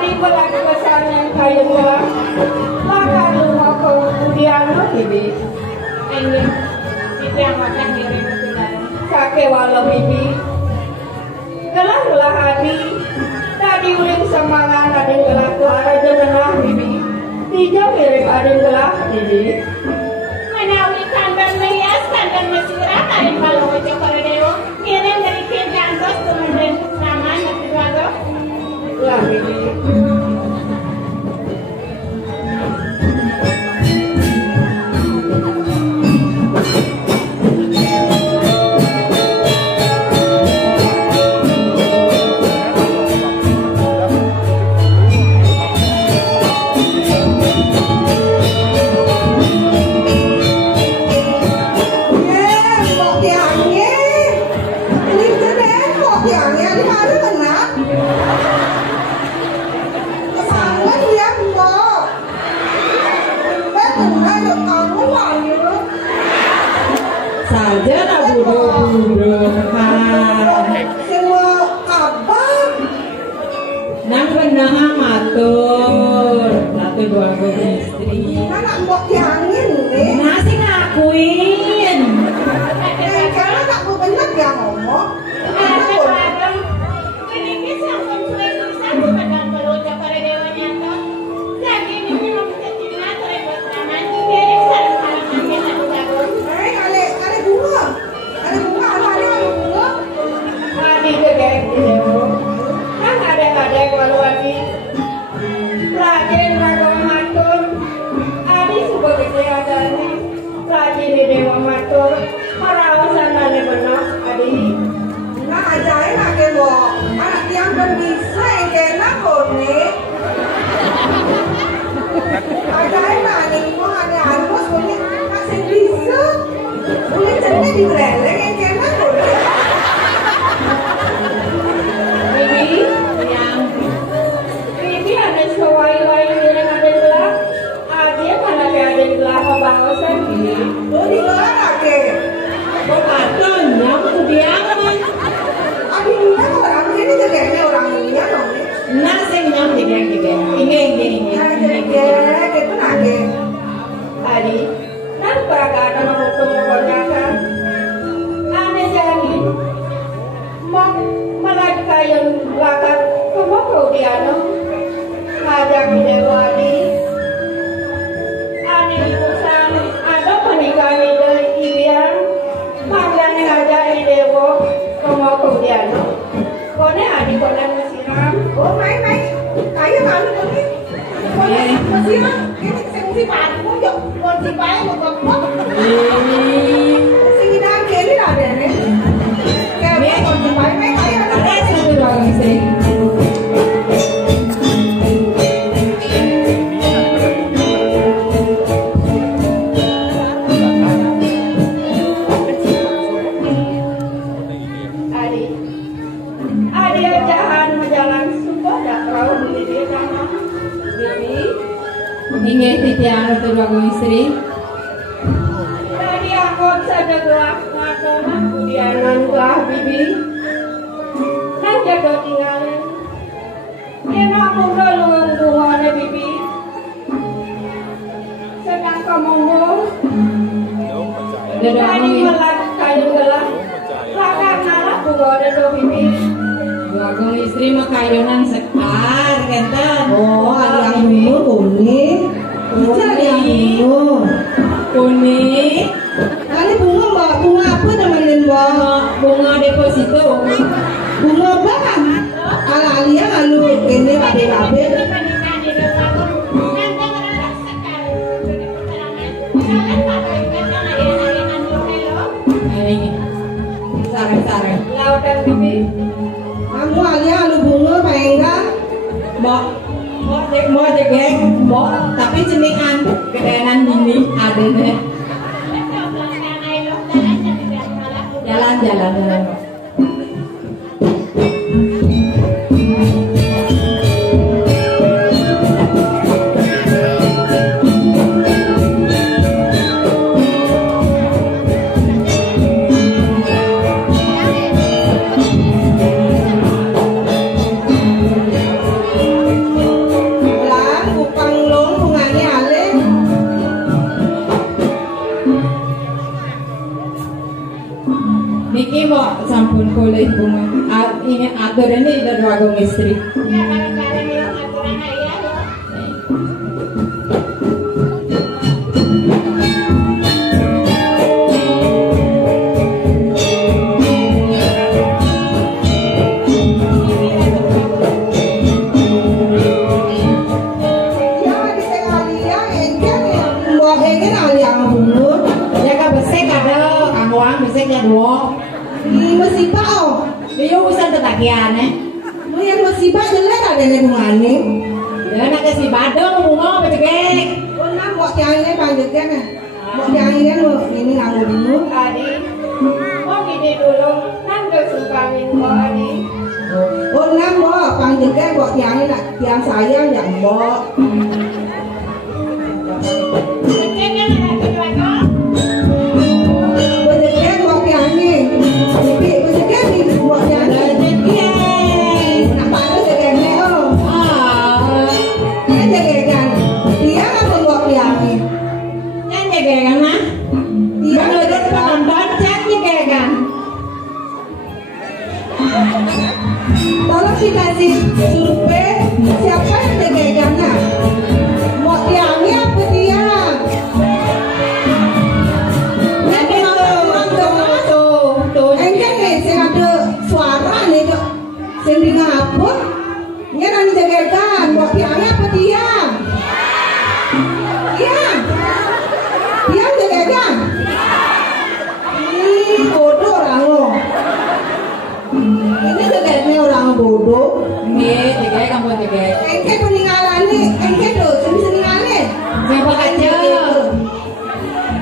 Adi pelaksanaan yang kayu gelah. Maka rumah kemudian bibi. Ini itu yang makan diri itu kan. Kakek walau bibi. Gelah hadi. Tadi uling semangat ada gelah Clara jenengah bibi. Tiga mirip ada gelah bibi. Menawikan dan menghiaskan dan mesirah dari kalau wajah para dewa. Kirim dari kian tos kemudian namanya keluarga. Lah bibi. Saja nak bodoh-bodoh Semua abang nang benang matur dua istri anak mbok diangin nih. nasi ngakuin Kalau tak mau bener dia ngomong. Ini sangkut suai satu kadang kalau wajah para dewanya toh. Jadi ini memang kecilnya terlibat ramai. Kirim sarang-sarang aja satu jago. Ale bunga bunga. Adi gede gitu. Kan ada walau-wadi. Raden Raden matur. Adi suka kesehatan nih. Raden di dewa matur. Marawasan ane benar Adi. Nah ajain ake bo. Anak tiang dan bisa yang kena kone. Ajain ane mo ane harus punya kasih bisa. Punya cerita di releng yang kena kone. Bibi ada sewai-wai dengan ada gelap. Adia mana ada gelap bahasan ini. Lo di luar ake. kok patun yang kebiangan Akhirnya orang ini jadinya orang ini dong. nasi yang digeng-digeng ini Jadinya itu nanti. Tadi, kan peragatan untuk menggunakan. Ane jadi mau melakukan yang belakang semua kemudian ngajak Dewadi. Ane urusan ada pernikahan dari Ibian. Mangga ngajak Dewo semua kemudian. Kone adik kone mesiram. Oh main kayu malu ini. Kone mesiram ini sengsi padu yuk. Kunci pakai mau kok. Sing ina kene lah dene. Kayak kunci pakai kayu ada satu dua istri Adi ajahan menjalan sumpah dak perahu di dia sama. Bibi ini titiang dua istri tadi aku saja gelap ngakona kemudianan gelah bibi. Kan jaga tinggalin. Kena aku galung bunga bibi. Sedang kamu mau tadi melak kayu gelah. Lakar nala bunga do bibi. dua istri mah kayunan sekar kenten Oh, ada yang umur kuning. Bisa ada yang umur. kuning Kali bunga mbak, bunga apa namanya mbak? bunga deposito Bunga apa? Kalau Alia lalu ini ada babe. Pernikahan di rumah nanti ngerasa sekali. Kalian pada ingat kan ada yang ini sarang-sarang Lautan bibi. Kamu Alia lalu bunga pengen mau jegeng mau tapi ceningan kedenan gini ada deh jalan-jalan boleh bunga. Ini aturan ini udah dua istri. Ya kadang-kadang yang aturan ayah loh. Dua, Ini musibah oh. dia urusan tetakian Mau yang musibah jelek ada nih bungane. dia nak kasih badong bunga becek. Oh nak mau yang ini panjang kan? Mau yang ini mau ini nganggur dulu. Adi, mau gini dulu, kan kesukain kok Adi. Oh nak mau panjang kan mau yang ini nak yang sayang yang mau. Beceknya ada kedua kok. Betul mau yang ini. Tapi betul ni mau yang ini. Nak panjang jaga ni oh. Kan jaga kan. Dia apa mau yang ini? Kan jaga kan mah. Dia Kalau dia penonton kan jaga kan. tolong dikasih survei siapa yang jaga-jaganya. Mau tiangnya apa tiang? Nanti tuh. Engkau nih, saya ada suara nih dok. Saya dengar apa? Dia nanti jagakan. Mau tiangnya apa tiang? Tiang. Tiang jagakan. Ih, bodoh orang lo. Ini jagakannya orang bodoh. Nih, jaga kamu jaga. Engkau peninggalan nih, engkau tuh seni-seni nih. Siapa aja?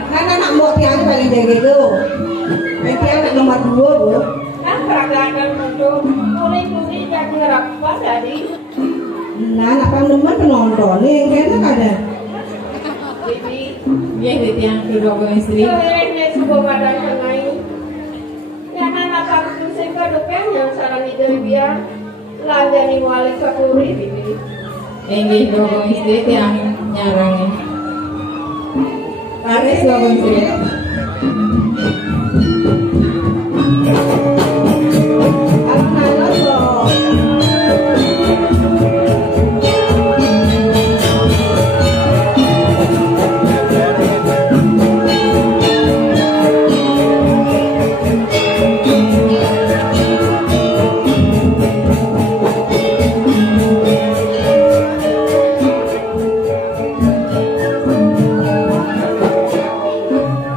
Karena nak mau tiang paling jaga tuh. Tiang nak nomor 2 bu. Kan peragatan itu, kulit-kulit yang ngerapas Adi. Nah, nak teman penonton nih, kayaknya ada. Jadi, Dia itu yang kedua istri. kayaknya sebuah badan tengah. Yang anak aku sehingga depan yang sarang itu dia, lajani wali kapuri ini. Ini dua istri yang nyarangin. Paris dua istri. Anak-anak loh.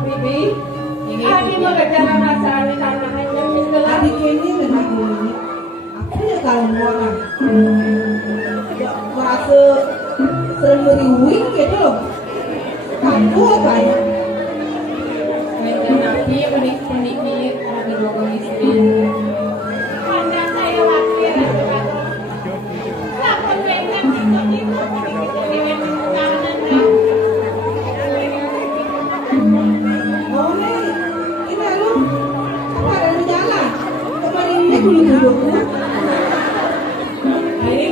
Bibi, Adi mengejar rasa di tanah hanya setelah Adik ini memang ini. Aku ya kalau orang merasa sering meriwing gitu. Kamu apa ya? Mainkan api penik-penikir ada dua istri. Pandang saya wakil kan. Lapan pengen itu kanan dah. Oh nih, ini lu apa ada di jalan? Kemarin ini dulu. Ini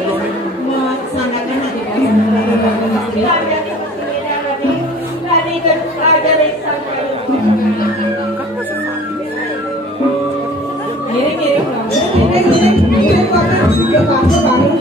melaksanakan adik istri. belajar di sini Adi, tadi kan pelajari sampai Mirip-mirip dong. Ini kok juga kamu bangun.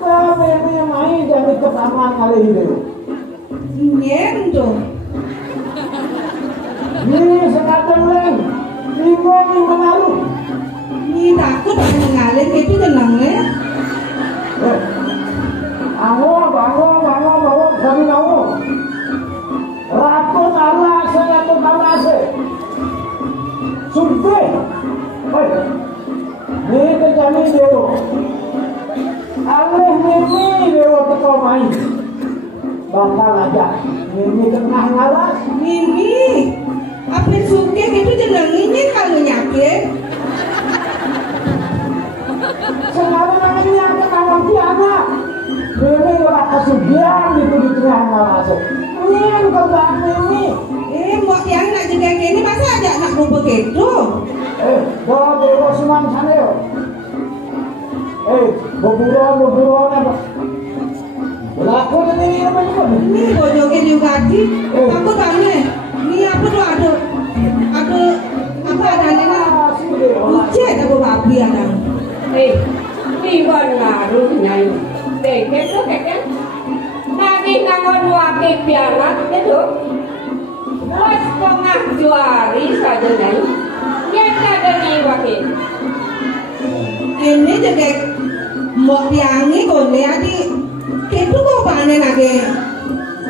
Kami main jadi ketangan kali itu. Nyento. Ini sekadang leng, bingung yang menaruh. Ini takut ada ngalih itu tenangnya. Bangun, kami kamu. Ratu Allah, saya tu kamu Sumpah. Ini kejami dewa. Alih mimi dewa teko main. Bakal aja. Mimi tengah ngalas. Mimi, apa suke itu jenenginya kalau nyakit. Sekarang namanya kenal Tiana. Mimi ora kesugihan itu di tengah ngalas. Ini kebak Mimi. Mbok yang nak jaga kini masa aja nak rumput itu. Bawa dewa semang sana yo. Berburuan apa? Lakon ini apa ni? Ini bojoke juga di. Aku tanya, ini apa tuh ada apa adanya lah? Ucet apa babi ada? Iwan ngaruh nyai. Deket tu keken. Nagi nangon wakil pianak itu. Pas tengah juari saja nyai. Yang ada ni wakil. Ini jaga mbok tiangi kone adi. Itu kok panen lagi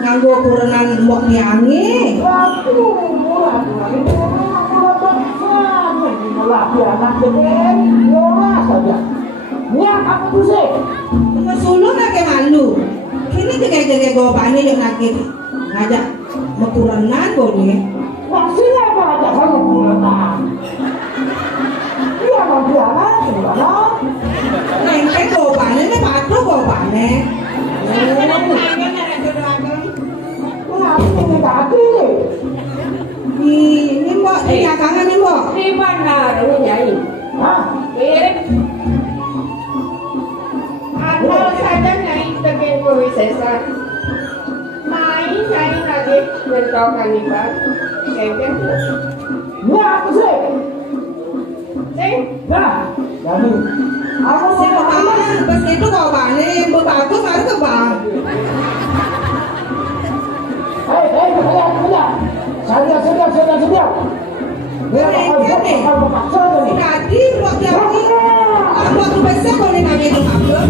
nganggo ukuran mbok tiangi. Masulun lagi malu. Kini jaga go panen yang lagi ngajak ukuranan kone. Maksudnya apa aja kamu ukuranan? Iya mau tiangan gimana? Nengke go panen ni patu go panen. Ini mbok kangen ni mbok. Di mana lu nyai? Mirip. Asal saja nyai tekin kuwisesa. Main nyai lagi mentokan ibar. Kengkeng. Ya apa sih? Nah, jadi Aku sih paman, pas itu kau panen, bagus baru ke bang. Sedia. Tadi waktu ini, waktu besar kau ni nanya tu apa?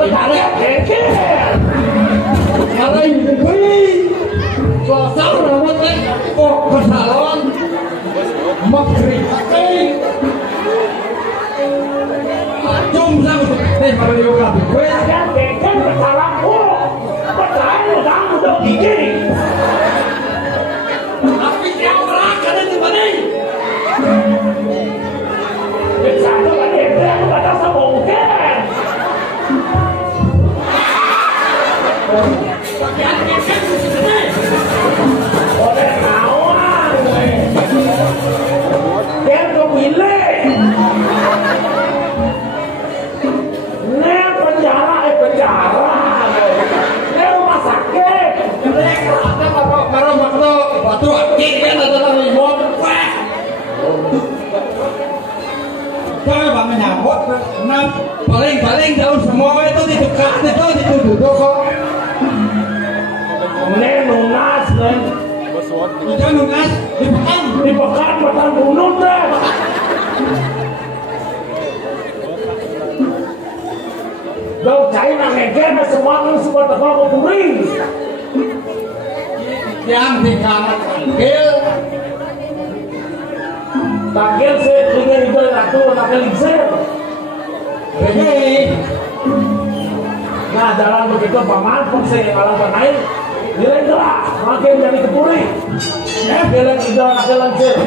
Kaya keke. Kalau ini suasana ramai kok kesalahan makritik. Jom sama pada yoga. Kaya keke kesalahan kok. Percaya kamu udah gigi. Tapi yang belakang itu mana? Satu lagi yang ada semungkin. Oleh kawan, dia kepilih. Ini penjara, ini rumah sakit. Mereka ada makro batu akik kan adalah remote. Kalau bang menyambut, paling daun semua itu dibuka, itu ditutup kok. Ini lunas kan? Itu lunas, dipekan batang bunuh deh. Jauh cai nak ngeger, semua semua terlalu kuring. Yang tinggal Tagel sih, dengan itu satu, tagel isir. Nah, jalan begitu paman, pokse kalau naik, nilai gerak, makin jadi kepuri. Ya, jalan itu tagel langsir.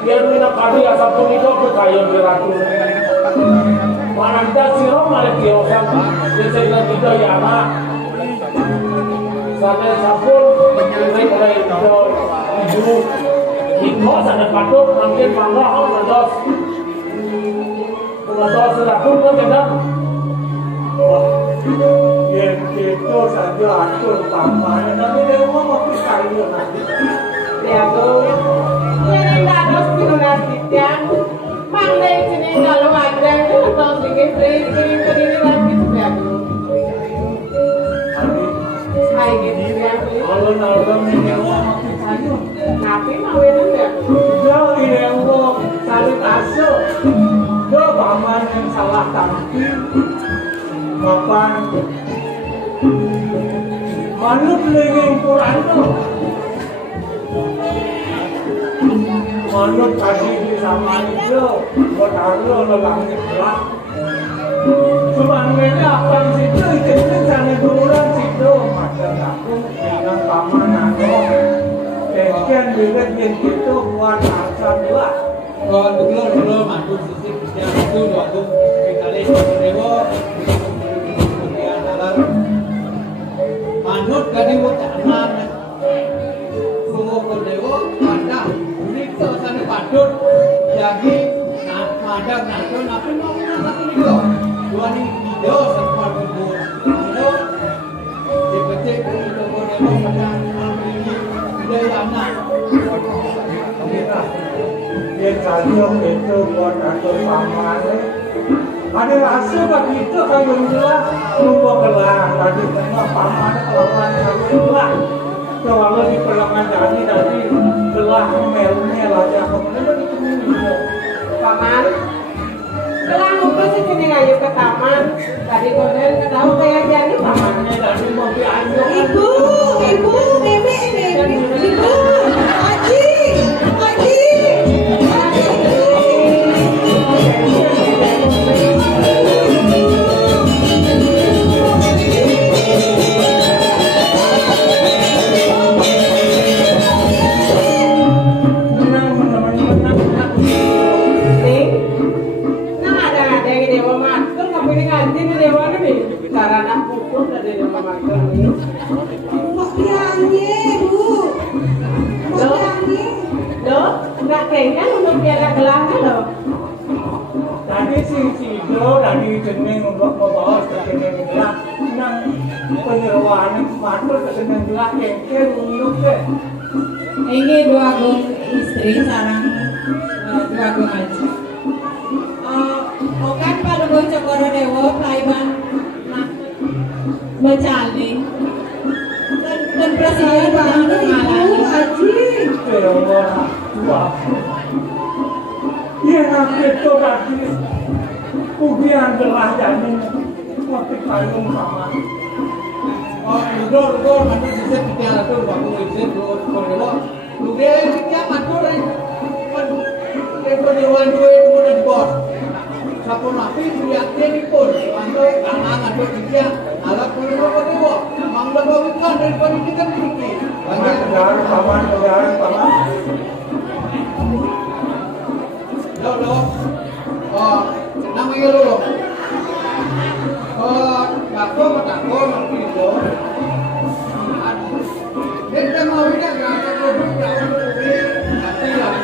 Biar minat kali asap pun itu berkayu di ratu. malah kiosan jadi kita ya anak sampai sabun menjadi oleh ibu itu sana patut mungkin bangga mendos sudah pun kan yang itu saja atur pamannya nanti dia mau sekali nanti ya tuh ini dados pinunasian pandai sini kalau ada itu atau sedikit berdiri lagi ya tuh hai gitu ya kalau nonton ini mau saja tapi mau itu ya jauh yang mau cari asuh do paman yang salah tampil mapan manut lagi Quran tu manut tadi di sama itu buat aku langit gelap cuma mereka apa di situ itu sana bulan situ macam aku dengan paman aku sekian juga gitu buat asal dua còn dulu mantu sisi yang itu waktu kali dewa kemudian alar manut kali waktu anak semua dewa pada unik sana patut jadi madang nanti napi mau nanti itu dua ni video sempat kubur itu dipecek itu dewa pada dia anak dia kalian itu buat atur paman ada rasa bagi itu kalau jelas lupa gelar tadi tengah paman kelawan gelar kalau di perlangan jadi tadi gelar melnya aja kemudian itu paman gelang itu sini ayo ke taman tadi konen tahu kayak jadi pamannya tadi mau dianjur Ibu, Mimi, Ibu, Aji. kayaknya untuk piara gelangnya loh. Tadi si Ido dari jeneng untuk membawa ke jeneng gelang, nang penyerwaan mantul ke jeneng gelang kengkel untuk ke. Ini dua gung istri sarang dua gung aja. Okan pada gung Cokoro Dewo Plaiban Becali dan presiden tahun kemarin Aji. Dewa dua. Iya nanti itu tadi ujian gelah jadi waktu payung sama. Oh, Ido nanti sisa kita atur waktu izin Dewa. Lugia kita atur Dewa dua itu udah bos. Sapu napi lihatnya di pun, mantul tangan atau dia alat peluru Dewa. Mangga bawikan daripada kita memiliki. Kejaran paman. Lo, namanya lo. Dako nanti lo. Dia mau tidak ada produk nanti lah.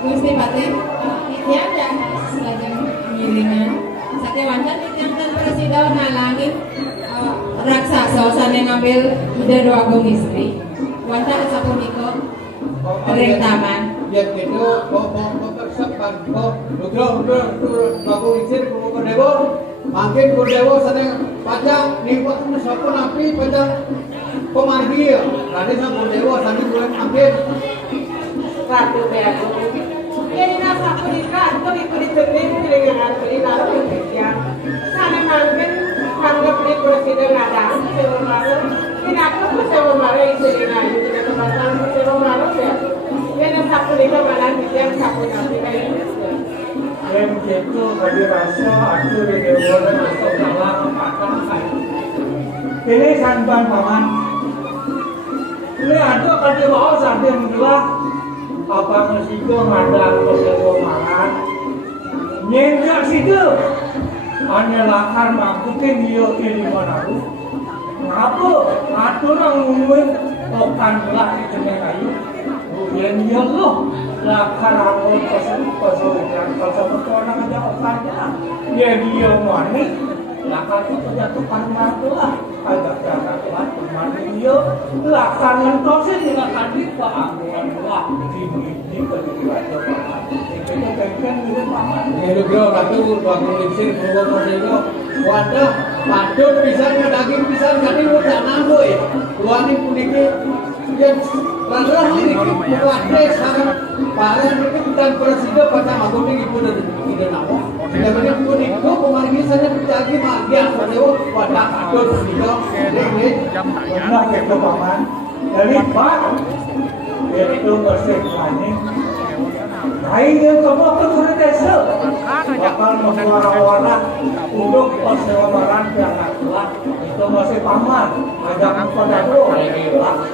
Gusti Batin, ya dan selajeng miringan. Sate wancan yang dan presiden nalangi raksasa sane ngambil ide dua gung istri. Wancan sapuniko ring taman. Ya gitu, persiapan, udah, baku izin ke Dewa, makin ke Dewa sedang pajak, nih waktu sapu napi pajak pemanggil, tadi sama Dewa tadi bulan makin. Ratu Beago. Ini nasa aku di kantor ikut cermin dengan aku di dalam Indonesia. Sana mungkin anggap di presiden ada sewa malu. Ini aku pun sewa malu itu dengan itu kesempatan sewa malu ya. Ini sapu di kemarin yang sapu nanti kayak gitu. Yang itu tadi rasa aku di Dewa dan masuk dalam patah. Ini sanban paman. Ini ada tadi bawa sampai gelah. apa mesido ngadang kesewa maran nyenyak situ hanya lakar makutin dia di mana lu ngapa atur orang ngumumin okan belah di jeneng kayu yang dia loh lakar aku kesulitan kalau berkorang ada okannya ya dia mani lakar itu jatuh karena lah ada cara lah mani dia lakar ngentosin di lakar di pahamuan lah di kedua-dua Ini bro, ratu bangun lipsir berubah prosesnya. Wadah, padut pisan daging pisan kami lu tak namboi. Tuani puniki yang lantas ini wadah sangat parah mereka bukan presiden pada aku ini pun tidak nama. Tidak banyak puniki kemarin misalnya daging magia pada wadah padut tidak. Benar itu paman. Dari pak itu bersih ini. Hai yang kamu sudah desa bakal membawa untuk persewaan yang adalah itu masih paman ajak kepada lo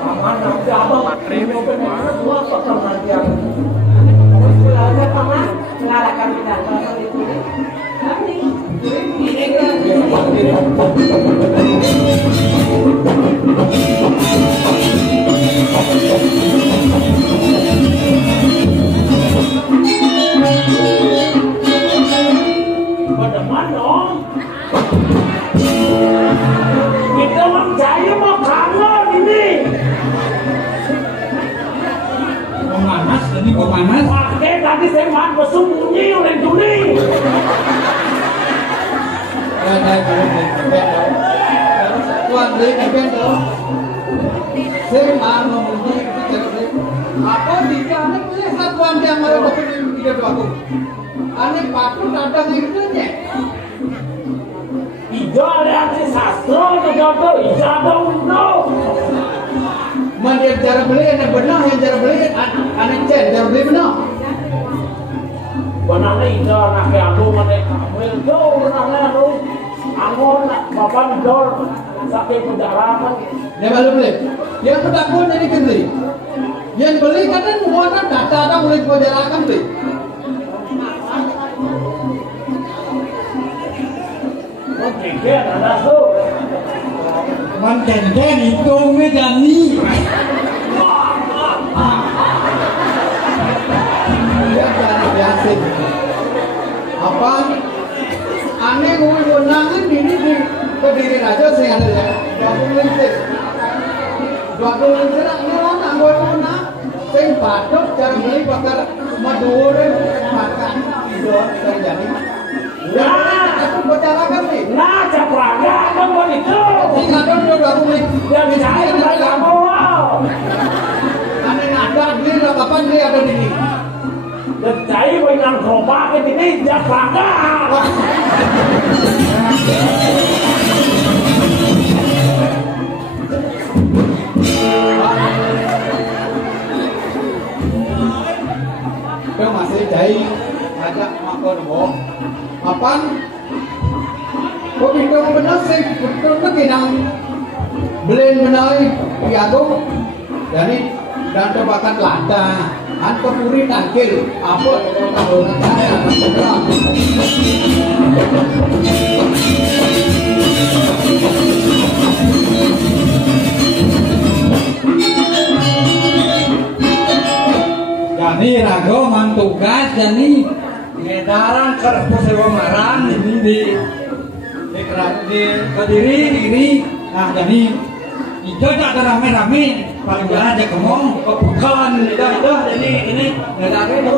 paman nanti abang itu benar dua bakal nanti yang Ada paman mengarahkan kita kalau itu. Bagaimana dong? Kita percaya mau kangen ini. Pemanas, ini pemanas. Pakai tadi saya mau bersembunyi oleh Juli. Tuan beli event dong. Saya mau memuji apa jika anda punya satuan yang ada waktu tidak waktu. Anda patut ada itu nya. Ijo reaksi sastro ke jodoh, ijo dong. Mana cara beli yang benar, yang cara beli anda cek cara beli benar. Benar ijo nak aku mana kamu itu benar aku. Angor bapak dor sakit penjara kan. Dia baru beli. Yang bertakun jadi beli. Yang beli kan semua kan data ada mulai penjara kan beli. Jengkel ada so. Manten itu megani. Ya jangan biasa. Apa? Aneh ngomong menangan diri di berdiri aja saya ada ya. Dua puluh nak ngelon anggur menang. Saya batuk jangan beli bakar madurin makan tidur terjadi. Nah, aku bicarakan nih. Nah, capraga kan begitu. Tinggal dulu aku beli. Yang saya nggak mau. Aneh ada beli kapan dia ada di sini. Dan saya banyak gerobak ini capraga. Kau masih jahit ajak makan boh. Apaan? Kau pintu benar sih, betul kenang belen benar piago. Jadi dan tebakan lada, anto puri tangkil, apa kalau negara negara. Jadi rago mantugas jadi edaran ke Pusewa Maran ini di Kediri ini. Nah jadi itu tak ada rame-rame paling jalan aja kemong kebukaan itu jadi ini edaran itu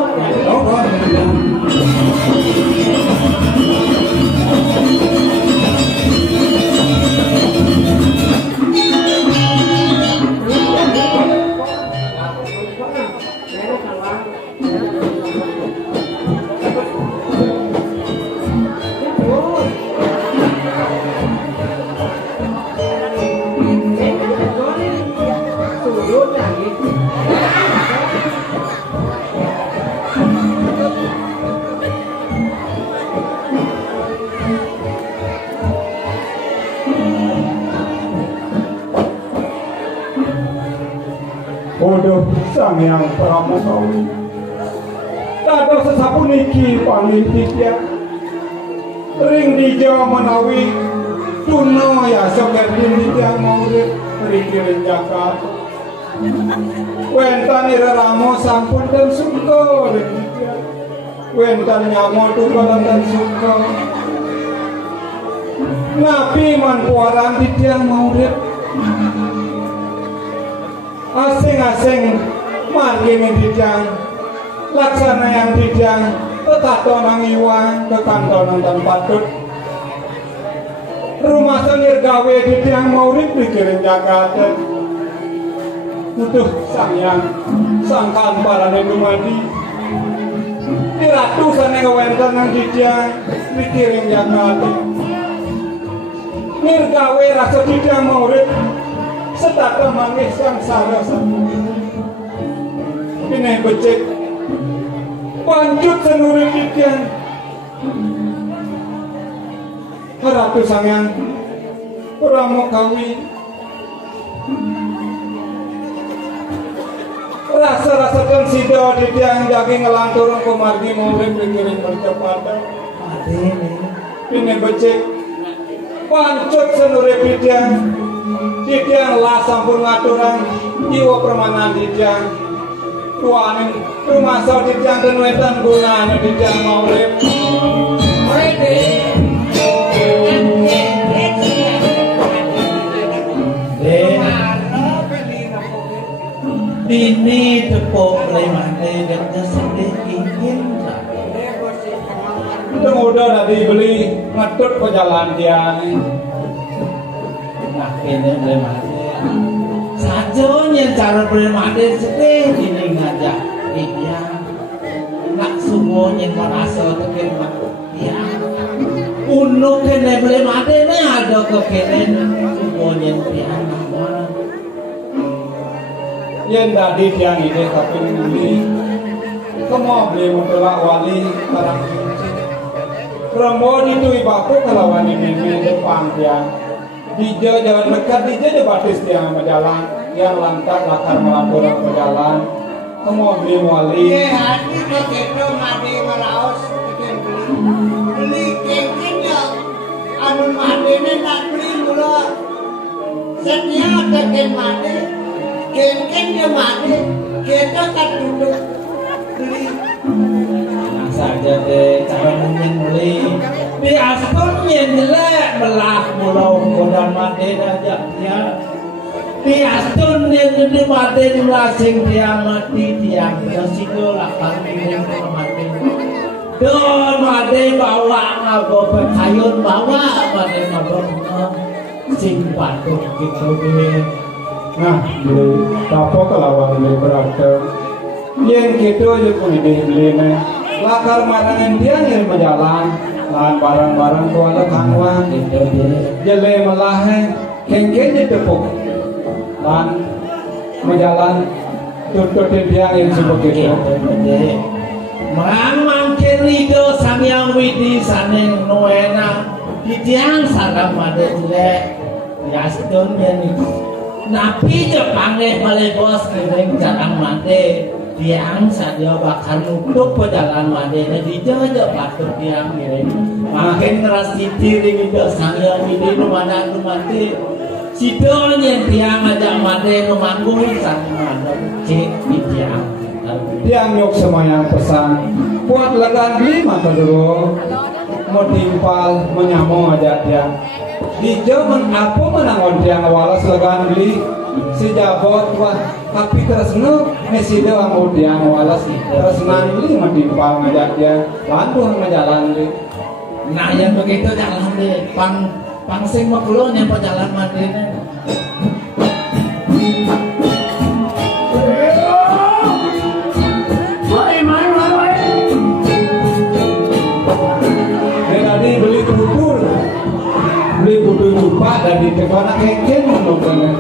sang yang pramukawi. Dados sapuniki pangintitia ring dija menawi tuna ya sakedin dija maurip rikirin jakat. Wentan iraramo sampun dan suka ring dija. Wentan nyamo tukalan dan suka. Nabi man puaran dija maurip. Asing-asing margi dija. Laksana yang dijang ketatonan iwang kekantonan dan patut rumah sengir gawe dijang maurip dikirim Jakarta utuh sangyang sangkaan parane dumadi di ratusan yang wenten yang dijang dikirim Jakarta ngir gawe rasa dijang maurip setata manis yang sarasa ini becek pancut senuri pikian Ratu Sangyang Pramukawi rasa-rasa kan sido di tiang daging ngelanturung kumargi murid pikirin percepatan ini becek pancut senuri pikian di tiang lah sampun ngaturan jiwa permanan di tiang tuanin rumah sau dijang dan wetan gunanya dijang maurip ini tepuk lemane dan sedih ingin itu udah tadi beli ngetut ke jalan tiang nah ini lemane sajonya cara bermaden sedih ini ngajak dia nak semuanya merasa terkena dia unuk kene bermaden ada kekenen semuanya dia yang tadi tiang ini tapi beli kemau beli mempelak wali barang Rambon itu ibaku kelawan ini depan tiang Dija jalan dekat, dija di batis tiang berjalan yang lantak lakar melanturang berjalan kemau beli wali hati kekedo mati meraos beli kengkenya anu madene tak beli mula setia keken mati kengkenya mati kita kan duduk beli nah saja deh cara beli di aspal jelek belah mulau kodan mati aja ya di astun yang gede mati lasing tiang mati tiang sido lakar ini mati don mati bawa ngago pekayun bawa mati ngago sing patung gitu deh nah beli tapo kelawan beli berarti yang gitu aja pun beli nih lakar marangan dia yang berjalan lahan barang-barang tua lekangwa jele melahe kengkenya tepuk lahan menjalan tututin tiang yang sebegitu Mang kirido Sangyang Widi saneng noena di tiang sarang made jelek yastun yani napi je panggih malebos kering jarang made tiang sadia bakal nutup pejalan made di je patut tiang kering makin keras titiring itu Sangyang Widi numana numati sidonya tiang ajak made numanggung sang made cek di tiang tiang nyok semayang pesan buat legan lima kedua mau timpal menyamong aja tiang di zaman apa menangon tiang walas legan beli sejabot wah tapi terus nu meside mau tiang walas terus beli mau timpal ngajak tiang lantu jalan deh nah yang begitu jalan deh pangsing makhluk yang perjalanan madina beli kudu lupa dan di tekana kengken menontonnya